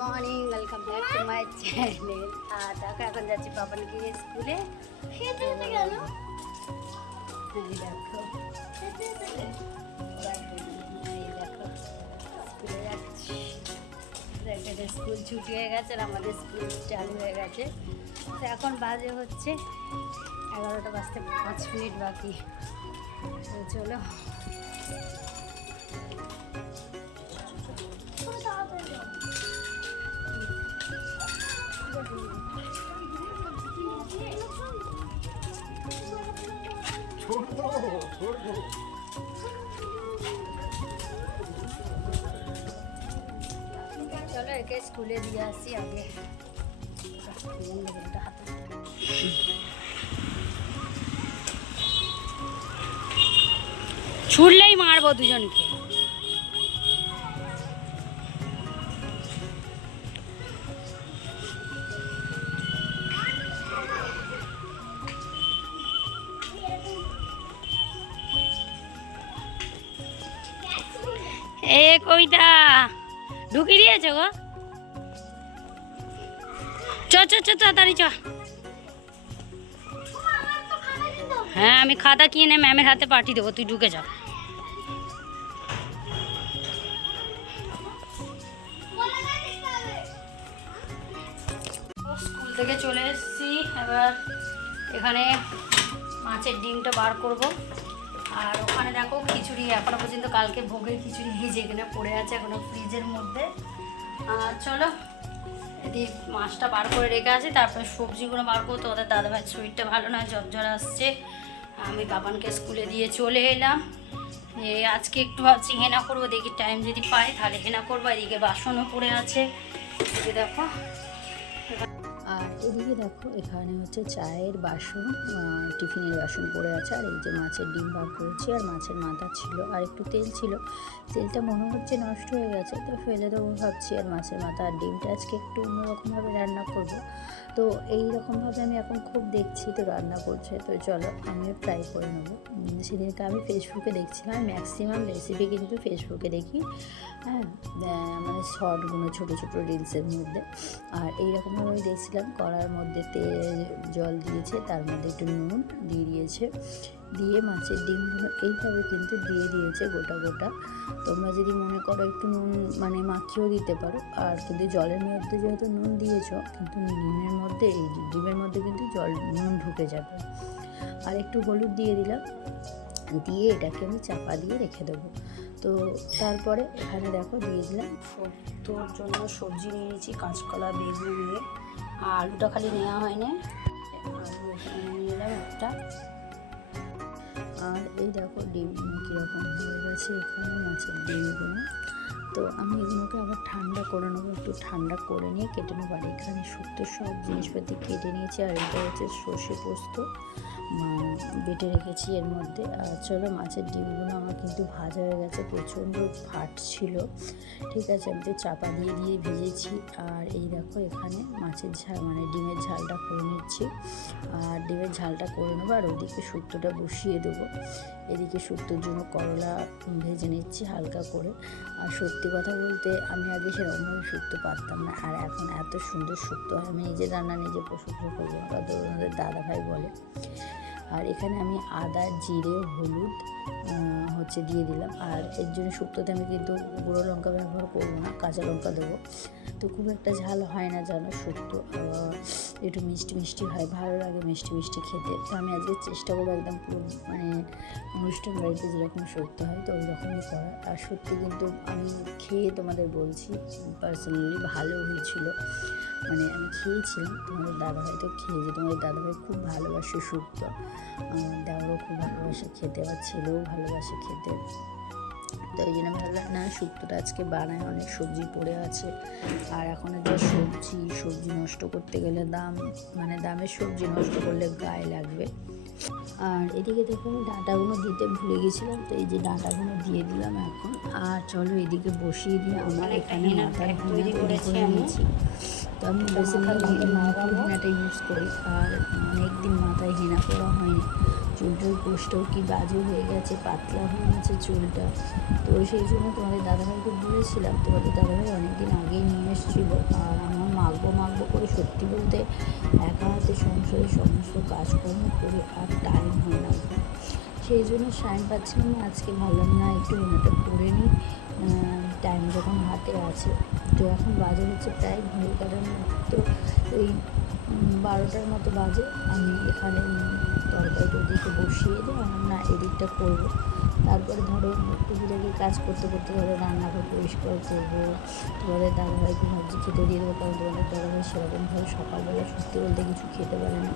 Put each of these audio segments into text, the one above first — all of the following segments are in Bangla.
Morning welcome back to my channel আর দেখো এখন যাচ্ছি পাপান গিয়ে স্কুলে। খেতে গেল। দেখো স্কুলে যাচ্ছি। স্কুল ছুটি হয়ে গেছে আর আমাদের স্কুল চালু হয়ে গেছে। তো এখন বাজে হচ্ছে এগারোটা বাজতে পাঁচ মিনিট বাকি। চলো। চলো একে স্কুলে দিয়ে আসি আগে ছুড়লেই মারবো দুজনকে। এ কবিতা, ঢুকিয়ে দিয়েছে গো চ চ চ তাড়াতাড়ি চ। হ্যাঁ আমি খাতা কিনে ম্যামের হাতে পাঠিয়ে দেবো, তুই ঢুকে যা। স্কুল থেকে চলে এসেছি, এবার এখানে মাছের ডিমটা বার করব আর ওখানে দেখো খিচুড়ি, এখনও পর্যন্ত কালকে ভোগের খিচুড়ি ভিজে এখানে পড়ে আছে এখনও ফ্রিজের মধ্যে। আর চলো, এদিক মাছটা বার করে রেখে আসি, তারপরে সবজিগুলো বার করতে ওদের দাদাভাইয়ের শরীরটা ভালো নয়, জ্বর আসছে। আমি বাবানকে স্কুলে দিয়ে চলে এলাম। এ, আজকে একটু ভাবছি হেনা করব, দেখি টাইম যদি পাই, তাহলে হেনা করব। এদিকে বাসনও পড়ে আছে। দেখো। এদিকে দেখো, এখানে হচ্ছে চায়ের বাসন টিফিনের বাসন পড়ে আছে, আর এই যে মাছের ডিম বার করেছি, আর মাছের মাথা ছিল, আর একটু তেল ছিল। তেলটা মনে হচ্ছে নষ্ট হয়ে গেছে, তো ফেলে দেবো ভাবছি, আর মাছের মাথা আর ডিমটা আজকে একটু অন্যরকমভাবে রান্না করব। তো এই রকমভাবে আমি এখন খুব দেখছি তো রান্না করছে, তো চলো আমিও ট্রাই করে নেব। সেদিনকে আমি ফেসবুকে দেখছিলাম ম্যাক্সিমাম রেসিপি কিন্তু ফেসবুকে দেখি। হ্যাঁ মানে শর্টগুলো ছোটো ছোটো রিলসের মধ্যে। আর এইরকমভাবে আমি দেখছিলাম কড়ার মধ্যে তেল, জল দিয়েছে, তার মধ্যে একটু নুন দিয়ে দিয়েছে। দিয়ে মাছের ডিমগুলো এইভাবে কিন্তু দিয়ে দিয়েছে গোটা গোটা। তোমরা যদি মনে করো একটু নুন মানে মাখিয়েও দিতে পারো। আর কিন্তু জলের মধ্যে যেহেতু নুন দিয়েছ, কিন্তু নুনের মধ্যে এই ডিমের মধ্যে কিন্তু জল, নুন ঢুকে যাবে। আর একটু হলুদ দিয়ে দিলাম। দিয়ে এটাকে আমি চাপা দিয়ে রেখে দেবো। তো তারপরে এখানে দেখো দিয়ে দিলাম। তোর জন্য সবজি নিয়েছি, কাঁচকলা, বেগুন নিয়ে। আলুটা খালি নেওয়া হয়নি। না একটা। আর এই দেখো ডিম কীরকম হয়ে গেছে এখানে মাছের ডিমগুলো। তো আমি এগুলোকে আবার ঠান্ডা করে নেব, একটু ঠান্ডা করে নিয়ে কেটে নেব। আর এখানে শুক্তো সব জিনিসপাতি কেটে নিয়েছি, আর এটা হচ্ছে সর্ষে পোস্ত। বেটে রেখেছি এর মধ্যে। আর চলো, মাছের ডিমগুলো আমার কিন্তু ভাজা হয়ে গেছে, প্রচণ্ড ফাট ছিল। ঠিক আছে, আমি তো চাপা দিয়ে দিয়ে ভেজেছি। আর এই দেখো, এখানে মাছের ঝাল মানে ডিমের ঝালটা করে নিচ্ছি। আর ডিমের ঝালটা করে নেব, আর ওদিকে শুক্তোটা বসিয়ে দেবো। এদিকে শুক্তোর জন্য করলা ভেজে নিচ্ছি হালকা করে। আর সত্যি কথা বলতে, আমি আগে সেরকমভাবে শুক্তো পারতাম না। আর এখন এত সুন্দর শুক্তো হয়, আমি নিজে রান্না নিজে প্রশংসা করব ওনাদের দাদাভাই বলে। আর এখানে আমি আদা জিরে হলুদ হচ্ছে দিয়ে দিলাম। আর এর জন্য শুক্তোতে আমি কিন্তু গুঁড়ো লঙ্কা ব্যবহার করব না, কাঁচা লঙ্কা দেবো। তো খুব একটা ঝাল হয় না জানো শুক্তো। একটু মিষ্টি মিষ্টি হয়, ভালো লাগে মিষ্টি মিষ্টি খেতে। তো আমি আজকে চেষ্টা করব একদম পুরো মানে অনুষ্ঠান বাড়িতে যেরকম শুক্তো হয়, তো ওই রকমই করার। আর সত্যি কিন্তু আমি খেয়ে তোমাদের বলছি পার্সোনালি ভালো হয়েছিল। মানে আমি খেয়েছিলাম, তোমাদের দাদাভাই তো খেয়েছে। তোমাদের দাদাভাই খুব ভালোবাসে শুক্তো। দেওয়ারও খুব ভালোবাসে খেতে আমার ছেলেও ভালোবাসে খেতে। তো এই জন্য ভাবলাম না শুক্তোটা আজকে বানায় অনেক সবজি পড়ে আছে। আর এখন যা সবজি সবজি নষ্ট করতে গেলে দাম মানে দামের সবজি নষ্ট করলে গায়ে লাগবে। আর এদিকে দেখুন ডাঁটাগুলো দিতে ভুলে গেছিলাম তো এই যে ডাঁটাগুলো দিয়ে দিলাম এখন। আর চলো এদিকে বসিয়ে দিয়ে আমার এখানে মাথার তৈরি করে। নিয়েছি। তো আমি বেসিক্যালি হেনাটা ইউজ করি আর অনেক চুলটার গোষ্ঠটাও কি বাজে হয়ে গেছে, পাতলা হয়ে গেছে চুলটা। তো সেই জন্য তোমাদের দাদাভাইকে বলেছিলাম তোমাদের দাদাভাই অনেকদিন আগেই নিয়ে এসেছিল। আর আমার মাখবো মাখবো করে সত্যি বলতে একা হাতে সংসারে সমস্ত কাজকর্ম করে আর টাইম হয় না। সেই জন্য টাইম পাচ্ছিলাম না, আজকে ভাবলাম না একটু হেনাটা করে নিই। টাইম যখন হাতে আছে। তো এখন বাজে হচ্ছে প্রায় ঘড়ি কাটানোর তো ওই বারোটার মতো বাজে। আমি এখানে তরকারিটা ওদিকে বসিয়ে দিই আমার না এদিকটা করব। তারপরে ধরো টুকিটাকি কাজ করতে করতে ধরো রান্নাঘর পরিষ্কার করব তোমাদের দাদাভাইকে ভাবছি খেতে দিয়ে দেবো, কারণ তোমাদের দাদাভাই সেরকমভাবে সকালবেলা সত্যি বলতে কিছু খেতে পারে না।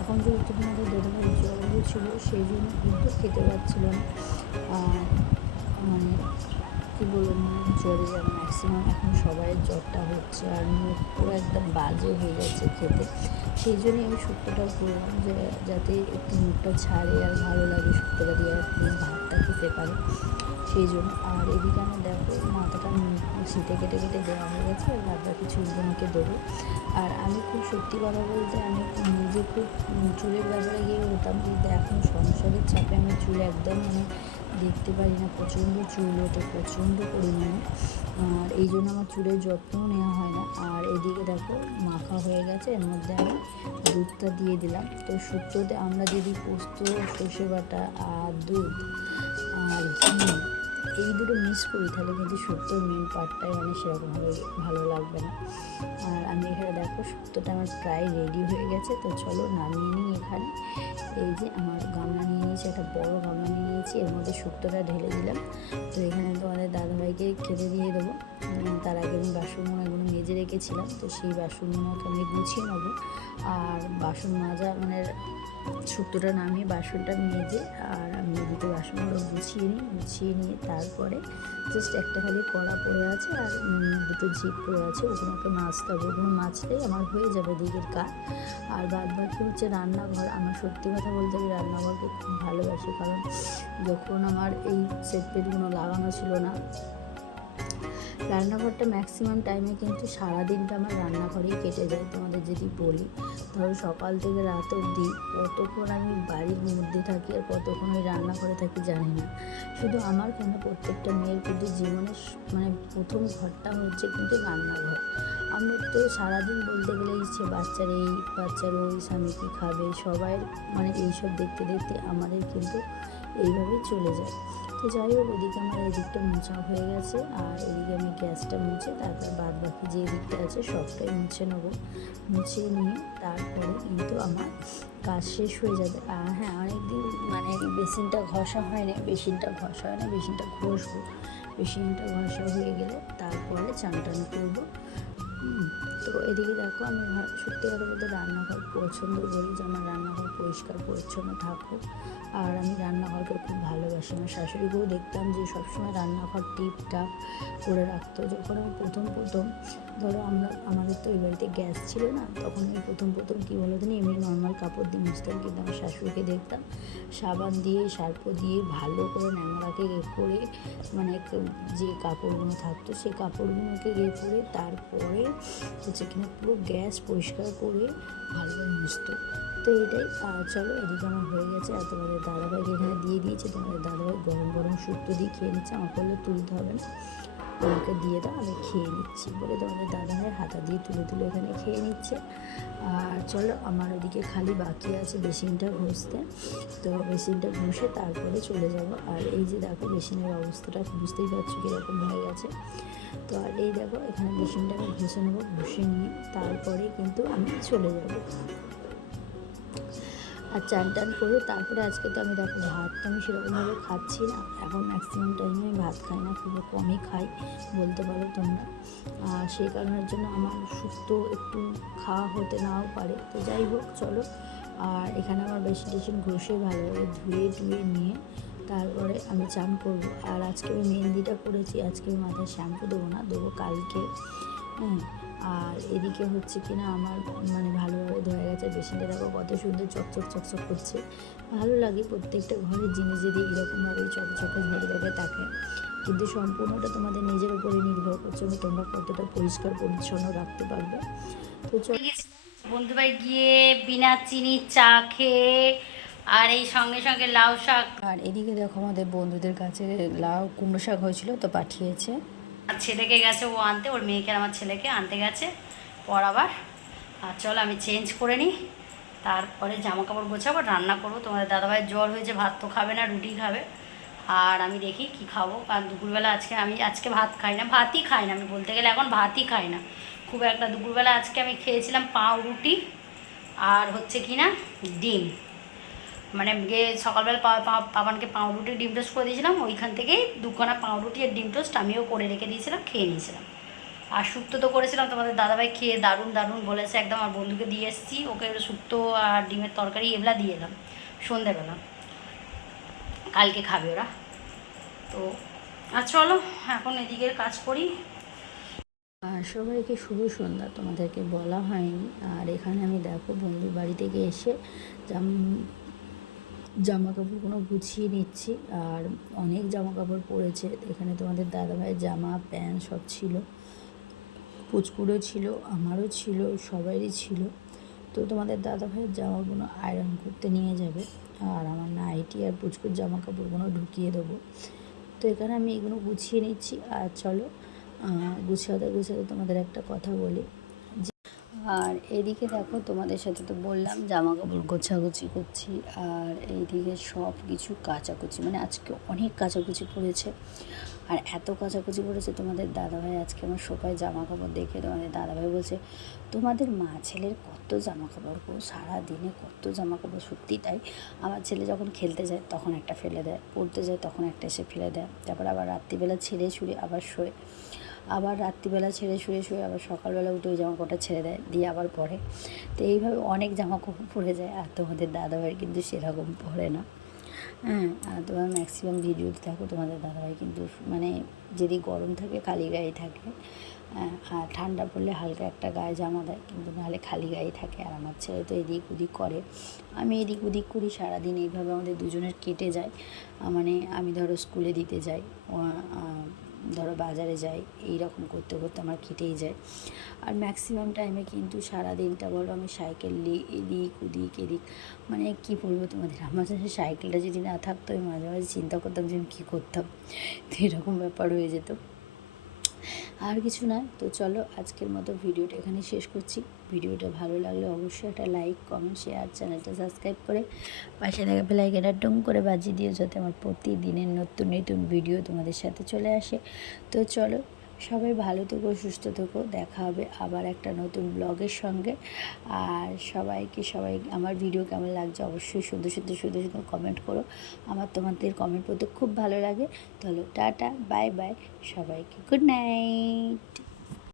এখন যেহেতু তোমাদের দাদাভাই জ্বর হয়েছিল সেই জন্য কিন্তু খেতে পারছিল না। মানে কী বলব মানে জ্বরে যাবে ম্যাক্সিমাম এখন সবাইয়ের জ্বরটা হচ্ছে আর মুখ পুরো একদম বাজে হয়ে যাচ্ছে খেতে। সেই জন্যই আমি শুক্তোটা করলাম যে, যাতে একটু মুখটা ছাড়ে আর ভালো লাগে শুক্তোটা দিয়ে আর প্লিজ ভাতটা খেতে পারে। সেই জন্য আর এদিকে আমার দেখো, মাথাটা শীতে কেটে কেটে দেওয়া হয়ে গেছে আর বাদ বাকি চুলগুলোকে দেবো। আর আমি খুব সত্যি কথা বলতে আমি নিজে খুব চুলের ব্যাপারে গিয়ে হতাম কিন্তু এখন সংসারের চাপে আমি চুল একদম মানে দেখতে পারি না, প্রচণ্ড চুল ওঠে প্রচণ্ড পরিমাণে। আর এই জন্য আমার চুলের যত্নও নেওয়া হয় না। আর এদিকে দেখো, মাখা হয়ে গেছে, এর মধ্যে আমি দুধটা দিয়ে দিলাম। তো সূত্রতে আমরা যদি পোস্ত, সর্ষে বাটা আর দুধ আর এই দুটো মিস করি, তাহলে কিন্তু শুক্তোর মেন পার্টটাই মানে সেরকমভাবে ভালো লাগবে না। আর আমি এখানে দেখো শুক্তোটা আমার প্রায় রেডি হয়ে গেছে, তো চলো নামিয়ে নিই এখানে। এই যে আমার গামলা নিয়ে নিয়েছি, একটা বড় গামলা নিয়ে নিয়েছি, এর মধ্যে শুক্তোটা ঢেলে দিলাম। তো এখানে তোমাদের দাদাভাইকে খেতে দিয়ে দেবো। তার আগে আমি বাসনগুলো এগুলো মেজে রেখেছিলাম, তো সেই বাসনগুলোকে আমি গুছিয়ে নেব। আর বাসন মাজা মানে শুক্তোটা নামিয়ে বাসনটা মেজে আর আমি দুটো বাসনগুলো গুছিয়ে নিই, গুছিয়ে নিয়ে তারপরে জাস্ট একটা খালি কড়া পড়ে আছে আর দুটো ঝিপ পড়ে আছে, ওগুলোকে মাছতে হবে। ওগুলো মাছলেই আমার হয়ে যাবে দিকের কাজ। আর বাদ বাকি হচ্ছে রান্নাঘর। আমার সত্যি কথা বলতে আমি রান্নাঘরকে খুব ভালোবাসি, কারণ যখন আমার এই সেট পেটগুলো লাগানো ছিল না রান্নাঘরটা ম্যাক্সিমাম টাইমে কিন্তু সারাদিনটা আমার রান্নাঘরেই কেটে যায়, তোমাদের যদি বলি। ধরো সকাল থেকে রাত অবধি কতক্ষণ আমি বাড়ির মধ্যে থাকি আর কতক্ষণ ওই রান্নাঘরে থাকি জানি না। শুধু আমার কেন প্রত্যেকটা মেয়ের কিন্তু জীবনের মানে প্রথম ঘরটা হচ্ছে কিন্তু রান্নাঘর। আমরা তো সারাদিন বলতে গেলে ইচ্ছে, বাচ্চার এই, বাচ্চার ওই, স্বামী কী খাবে, সবাই মানে এইসব দেখতে দেখতে আমাদের কিন্তু এইভাবেই চলে যায়। তো যাই হোক, ওদিকে আমার এদিকটা মোছা হয়ে গেছে আর এদিকে আমি গ্যাসটা মুছে তারপর বাদ বাকি যে দিকটা আছে সবটাই মুছে নেব। মুছে নিয়ে তারপরে কিন্তু আমার কাজ শেষ হয়ে যাবে। আর হ্যাঁ অনেকদিন মানে বেসিনটা ঘষা হয় না বেসিনটা ঘষা হয় না, বেসিনটা ঘষবো। বেসিনটা ঘষা হয়ে গেলে তারপরে চান টান করব। তো এদিকে দেখো, আমি সত্যি কথা বলতে রান্নাঘর পছন্দ করি, যে আমার রান্নাঘর পরিষ্কার, পরিচ্ছন্ন থাকুক। আর আমি রান্নাঘরকে খুব ভালোবাসি। আমার শাশুড়িকেও দেখতাম যে সবসময় রান্নাঘর টিপ টাপ করে রাখতো। যখন আমি প্রথম প্রথম, ধরো আমরা, আমাদের তো এই বাড়িতে গ্যাস ছিল না, তখন আমি প্রথম প্রথম কী বলো তো এমনি নর্মাল কাপড় দিয়ে মুছতাম। কিন্তু আমার শাশুড়িকে দেখতাম, সাবান দিয়ে সার্প দিয়ে ভালো করে ন্যাংরাকে এ করে মানে যে কাপড়গুলো থাকতো সেই কাপড়গুলোকে ইয়ে করে তারপরে যেখানে পুরো গ্যাস পরিষ্কার করে ভালোভাবে মুছতো। তো এটাই চলো এদিকে আমার হয়ে গেছে। আর তোমাদের দাদাভাইকে এখানে দিয়ে দিয়েছে, তোমাদের দাদাভাই গরম গরম শুক্তো দিয়ে খেয়ে নিচ্ছে আমার করলে তুলতে হবে না। ওকে দিয়ে দাও, আমি খেয়ে নিচ্ছি বলে তোমাদের দাদাভাই হাতা দিয়ে তুলে তুলে এখানে খেয়ে নিচ্ছে। আর চলো, আমার ওদিকে খালি বাকি আছে বেসিনটা ঘষতে। তো বেসিনটা ঘষে তারপরে চলে যাব। আর এই যে দেখো, বেসিনের অবস্থাটা বুঝতেই পারছ কীরকম হয়ে গেছে। তো আর এই দেখো, এখানে বেসিনটা আমি ঘষে নেব, ঘষে নিয়ে তারপরে কিন্তু আমি চলে যাব। আর চান টান করে তারপরে আজকে তো আমি দেখো ভাত তো আমি সেরকমভাবে খাচ্ছি না। এখন ম্যাক্সিমাম টাইমে আমি ভাত খাই না, খুব কমই খাই বলতে পারো তোমরা। আর সেই কারণের জন্য আমার সুস্থ একটু খাওয়া হতে নাও পারে। তো যাই হোক, চলো। আর এখানে আমার বেশি টেশন ঘষে ভালোভাবে ধুয়ে টুয়ে নিয়ে তারপরে আমি চান করব। আর আজকে আমি মেহেন্দিটা করেছি, আজকে মাথায় শ্যাম্পু দেবো না, দেবো কালকে। হ্যাঁ আর এদিকে হচ্ছে কি না আমার মানে ভালোভাবে ধরে গেছে বেসিনটা দেখো কত সুন্দর চকচক চকচক করছে। ভালো লাগে প্রত্যেকটা ঘরের জিনিস যদি এরকমভাবে চকচকে ঝরে থাকে থাকে। কিন্তু সম্পূর্ণটা তোমাদের নিজের উপরে নির্ভর করছে তোমরা কতটা পরিষ্কার পরিচ্ছন্ন রাখতে পারবে। তো চলো বন্ধু বাড়ি গিয়ে বিনা চিনি চা খেয়ে আর এই সঙ্গে সঙ্গে লাউ শাক। আর এদিকে দেখো আমাদের বন্ধুদের কাছে লাউ কুমড়ো শাক হয়েছিল তো পাঠিয়েছে। আর ছেলেকে গেছে ও আনতে, ওর মেয়েকে আমার ছেলেকে আনতে গেছে। পর আবার, আর চলো আমি চেঞ্জ করে নিই। তারপরে জামা কাপড় গোছাবো রান্না করব। তোমাদের দাদাভাইয়ের জ্বর হয়েছে, ভাত তো খাবে না, রুটি খাবে। আর আমি দেখি কি খাব, কারণ দুপুরবেলা আজকে আমি, আজকে ভাত খাই না, ভাতই খাই না। আমি বলতে গেলে এখন ভাতই খাই না। খুব একটা দুপুরবেলা আজকে আমি খেয়েছিলাম পাউরুটি আর হচ্ছে কি না, ডিম। মানে গিয়ে সকালবেলা পা- পা- পাপানকে পাউরুটি ডিম টোস্ট করে দিয়েছিলাম, ওইখান থেকেই দুখানা পাউরুটি আর ডিম টোস্ট আমিও করে রেখে দিয়েছিলাম, খেয়ে নিয়েছিলাম। আর শুক্তো তো করেছিলাম, তোমাদের দাদাভাই খেয়ে দারুণ দারুণ বলেছে, একদম আমার বন্ধুকে দিয়ে এসেছি, ওকে শুক্তো আর ডিমের তরকারি এগুলা দিয়ে এলাম, সন্ধেবেলা। কালকে খাবে ওরা। তো, আর চলো, এখন এদিকের কাজ করি। সবাইকে শুভ সন্ধ্যা, তোমাদেরকে বলা হয়নি। আর এখানে আমি দেখো, বন্ধুর বাড়ি থেকে এসে জাম কাপড়গুলো গুছিয়ে নিচ্ছি, আর অনেক জামা কাপড় পরেছে। এখানে তোমাদের দাদাভাইয়ের জামা, প্যান্ট সব ছিল। পুচকুরও ছিল, আমারও ছিল সবারই ছিল। তো তোমাদের দাদাভাইয়ের জামাগুলো আয়রন করতে নিয়ে যাবে, আর আমার নাইটি আর পুচকুর জামা কাপড়গুলো ঢুকিয়ে দেবো। তো এখানে আমি এগুলো গুছিয়ে নিচ্ছি, আর চলো গুছাতে গুছাতে তোমাদের একটা কথা বলি। আর এদিকে দেখো তোমাদের সাথে তো বললাম জামা কাপড় গোছাগুছি করছি আর এইদিকে সব কিছু কাচাকুচি মানে আজকে অনেক কাচাকুচি পড়েছে। আর এত কাচাকুচি পড়েছে তোমাদের দাদাভাই, আজকে আমার সোফায় জামা কাপড় দেখে তোমাদের দাদাভাই বলছে, তোমাদের মা ছেলের কত জামা কাপড় গো সারা দিনে কত জামা কাপড় সত্যি তাই? আমার ছেলে যখন খেলতে যায় তখন একটা ফেলে দেয়, পড়তে যায় তখন একটা এসে ফেলে দেয়, তারপর আবার রাত্রিবেলা ছেড়ে ছুড়ে আবার শোয়। আবার রাত্রিবেলা ছেড়ে শুয়ে শুয়ে আবার সকালবেলা উঠে ওই জামা কাপড়টা ছেড়ে দেয় দিয়ে আবার পরে। তো এইভাবে অনেক জামা কাপড় পরে যায়। আর তোমাদের দাদাভাই কিন্তু সেরকম পরে না। হ্যাঁ আর তোমার ম্যাক্সিমাম ভিডিওতে থাকো তোমাদের দাদাভাই কিন্তু মানে যদি গরম থাকে খালি গায়ে থাকে হ্যাঁ, আর ঠান্ডা পড়লে হালকা একটা গায়ে জামা দেয় কিন্তু নাহলে খালি গায়ে থাকে। আর আমার ছেলে তো এদিক ওদিক করে। আমি এদিক ওদিক করি সারাদিন এইভাবে আমাদের দুজনের কেটে যায়। মানে আমি ধরো স্কুলে দিতে যাই ধরো বাজারে যাই এই রকম করতে করতে আমার কেটেই যায়। আর ম্যাক্সিমাম টাইমে কিন্তু সারা দিনটা বলো আমি সাইকেল এদিক ওদিক, এদিক। মানে কি বলব তোমাদের? আমার কাছে সাইকেলটা যদি না থাকতো, আমি মাঝে মাঝে চিন্তা করতাম যে আমি কী করতাম? তো এরকম ব্যাপার হয়ে যেত। আর কিছু না, তো চলো আজকের মতো ভিডিওটা এখানে শেষ করছি। ভিডিওটা ভালো লাগলে অবশ্যই একটা লাইক কমেন্ট শেয়ার চ্যানেলটা সাবস্ক্রাইব করে পাশে থাকা বেলাইকেটা টুম করে বাজিয়ে দিও যাতে আমার প্রতিদিনের নতুন নতুন ভিডিও তোমাদের সাথে চলে আসে। তো চলো, সবাই ভালো থেকো, সুস্থ থেকো, দেখা হবে আবার একটা নতুন ব্লগের সঙ্গে। আর সবাইকে, সবাই, আমার ভিডিও কেমন লাগছে অবশ্যই সুন্দর সুন্দর সুন্দর সুন্দর কমেন্ট করো। আমার তোমাদের কমেন্ট পড়তে খুব ভালো লাগে। তাহলে টাটা বাই বাই সবাইকে গুড নাইট